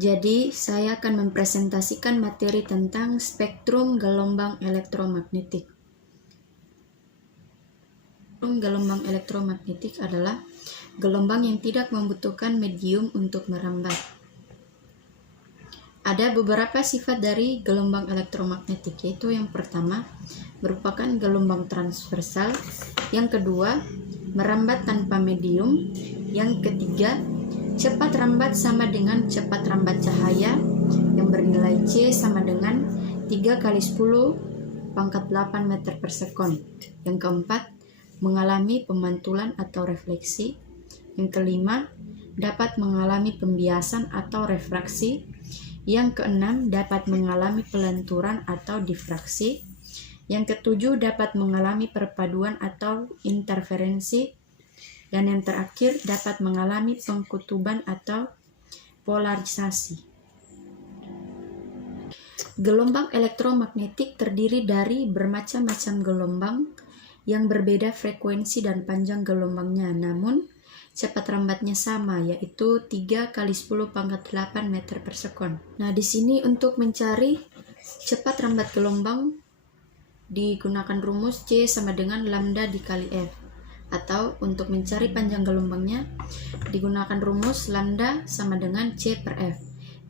Jadi, saya akan mempresentasikan materi tentang spektrum gelombang elektromagnetik. Spektrum gelombang elektromagnetik adalah gelombang yang tidak membutuhkan medium untuk merambat. Ada beberapa sifat dari gelombang elektromagnetik, yaitu yang pertama, merupakan gelombang transversal, yang kedua, merambat tanpa medium, yang ketiga, cepat rambat sama dengan cepat rambat cahaya yang bernilai C sama dengan 3 kali 10 pangkat 8 meter per sekon. Yang keempat, mengalami pemantulan atau refleksi. Yang kelima, dapat mengalami pembiasan atau refraksi. Yang keenam, dapat mengalami pelenturan atau difraksi. Yang ketujuh, dapat mengalami perpaduan atau interferensi. Dan yang terakhir, dapat mengalami pengkutuban atau polarisasi. Gelombang elektromagnetik terdiri dari bermacam-macam gelombang yang berbeda frekuensi dan panjang gelombangnya, namun cepat rambatnya sama, yaitu 3 kali 10 pangkat 8 meter per sekon. Nah, di sini untuk mencari cepat rambat gelombang digunakan rumus C sama dengan lambda dikali F. Atau untuk mencari panjang gelombangnya digunakan rumus lambda sama dengan C per F,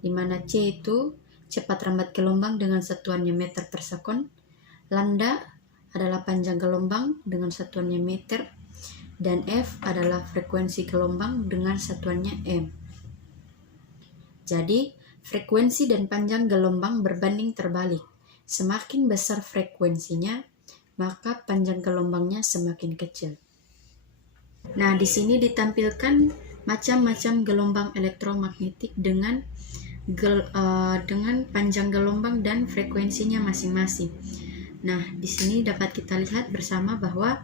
di mana C itu cepat rambat gelombang dengan satuannya meter per sekon, lambda adalah panjang gelombang dengan satuannya meter, dan F adalah frekuensi gelombang dengan satuannya M. Jadi, frekuensi dan panjang gelombang berbanding terbalik. Semakin besar frekuensinya, maka panjang gelombangnya semakin kecil. Nah, di sini ditampilkan macam-macam gelombang elektromagnetik dengan panjang gelombang dan frekuensinya masing-masing. Nah, di sini dapat kita lihat bersama bahwa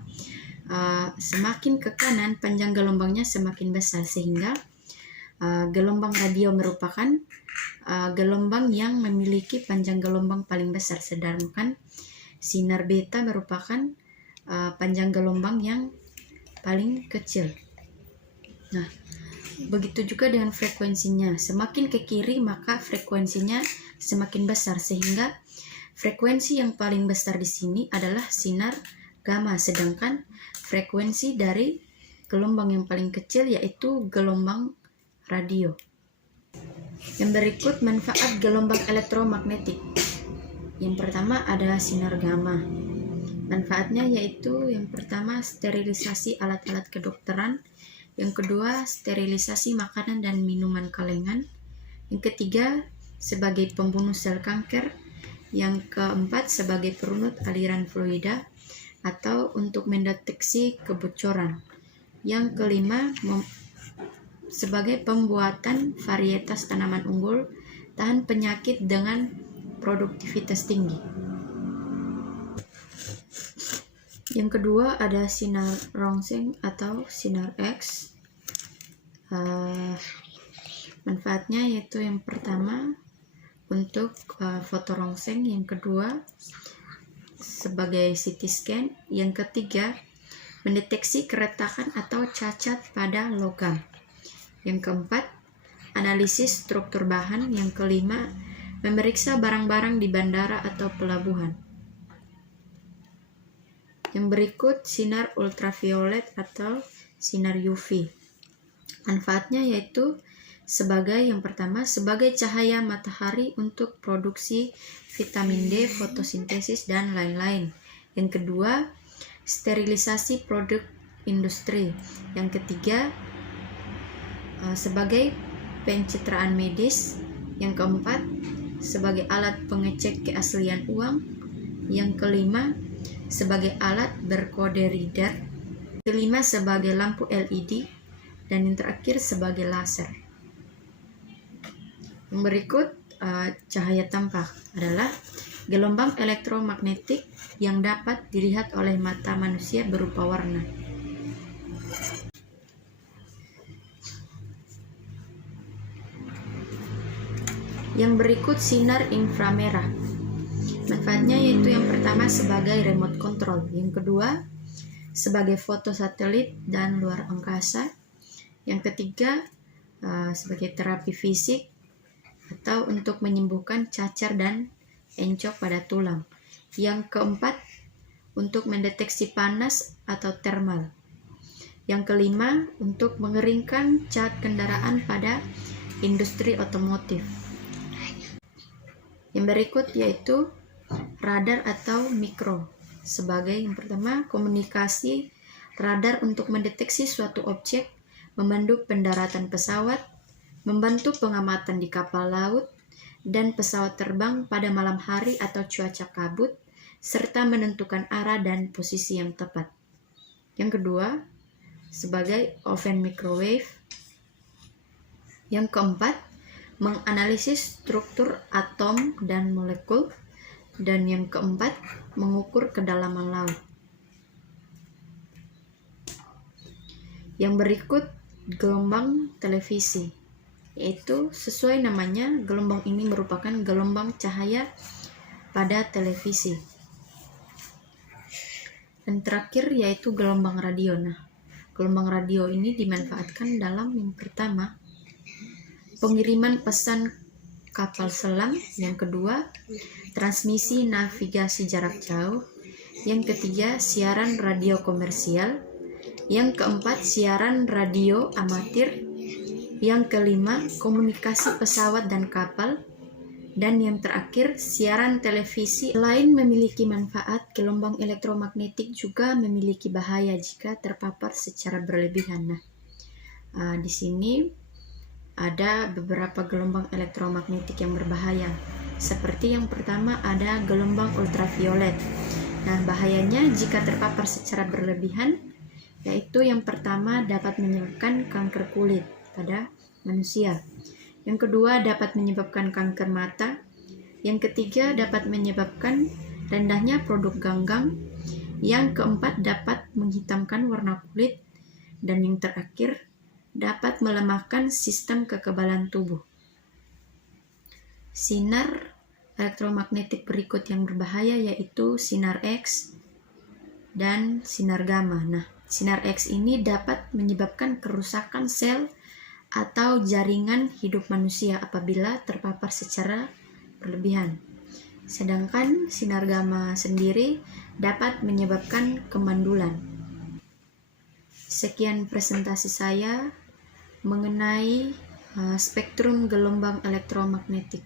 semakin ke kanan panjang gelombangnya semakin besar, sehingga gelombang radio merupakan gelombang yang memiliki panjang gelombang paling besar, sedangkan sinar beta merupakan panjang gelombang yang paling kecil. Nah, begitu juga dengan frekuensinya. Semakin ke kiri maka frekuensinya semakin besar, sehingga frekuensi yang paling besar di sini adalah sinar gamma, sedangkan frekuensi dari gelombang yang paling kecil yaitu gelombang radio. Yang berikut manfaat gelombang elektromagnetik. Yang pertama adalah sinar gamma. Manfaatnya yaitu yang pertama sterilisasi alat-alat kedokteran, yang kedua sterilisasi makanan dan minuman kalengan, yang ketiga sebagai pembunuh sel kanker, yang keempat sebagai perunut aliran fluida atau untuk mendeteksi kebocoran, yang kelima sebagai pembuatan varietas tanaman unggul tahan penyakit dengan produktivitas tinggi. Yang kedua ada sinar rongseng atau sinar X. Manfaatnya yaitu yang pertama untuk foto rongseng, yang kedua sebagai CT scan, yang ketiga mendeteksi keretakan atau cacat pada logam, yang keempat analisis struktur bahan, yang kelima memeriksa barang-barang di bandara atau pelabuhan. Yang berikut sinar ultraviolet atau sinar UV. Manfaatnya yaitu yang pertama sebagai cahaya matahari untuk produksi vitamin D, fotosintesis dan lain-lain. Yang kedua, sterilisasi produk industri. Yang ketiga, sebagai pencitraan medis. Yang keempat, sebagai alat pengecek keaslian uang. Yang kelima, sebagai alat berkode reader, kelima sebagai lampu LED, dan yang terakhir sebagai laser. Yang berikut cahaya tampak adalah gelombang elektromagnetik yang dapat dilihat oleh mata manusia berupa warna. Yang berikut sinar inframerah. Manfaatnya yaitu yang pertama sebagai remote control, yang kedua sebagai foto satelit dan luar angkasa, yang ketiga sebagai terapi fisik atau untuk menyembuhkan cacar dan encok pada tulang. Yang keempat, untuk mendeteksi panas atau termal. Yang kelima, untuk mengeringkan cat kendaraan pada industri otomotif. Yang berikut yaitu radar atau mikro. Sebagai yang pertama, komunikasi radar untuk mendeteksi suatu objek, memandu pendaratan pesawat, membantu pengamatan di kapal laut dan pesawat terbang pada malam hari atau cuaca kabut, serta menentukan arah dan posisi yang tepat. Yang kedua, sebagai oven microwave. Yang keempat, menganalisis struktur atom dan molekul. Dan yang keempat, mengukur kedalaman laut. Yang berikut, gelombang televisi, yaitu sesuai namanya, gelombang ini merupakan gelombang cahaya pada televisi. Dan terakhir yaitu gelombang radio. Nah, gelombang radio ini dimanfaatkan dalam yang pertama, pengiriman pesan kapal selam, yang kedua, transmisi navigasi jarak jauh, yang ketiga, siaran radio komersial, yang keempat, siaran radio amatir, yang kelima, komunikasi pesawat dan kapal, dan yang terakhir, siaran televisi. Selain memiliki manfaat, gelombang elektromagnetik juga memiliki bahaya jika terpapar secara berlebihan. Nah, di sini ada beberapa gelombang elektromagnetik yang berbahaya. Seperti yang pertama, ada gelombang ultraviolet. Nah, bahayanya jika terpapar secara berlebihan, yaitu yang pertama dapat menyebabkan kanker kulit pada manusia. Yang kedua dapat menyebabkan kanker mata. Yang ketiga dapat menyebabkan rendahnya produk ganggang. Yang keempat dapat menghitamkan warna kulit. Dan yang terakhir dapat melemahkan sistem kekebalan tubuh. Sinar elektromagnetik berikut yang berbahaya yaitu sinar X dan sinar gamma. Nah, sinar X ini dapat menyebabkan kerusakan sel atau jaringan hidup manusia apabila terpapar secara berlebihan. Sedangkan sinar gamma sendiri dapat menyebabkan kemandulan. Sekian presentasi saya mengenai spektrum gelombang elektromagnetik.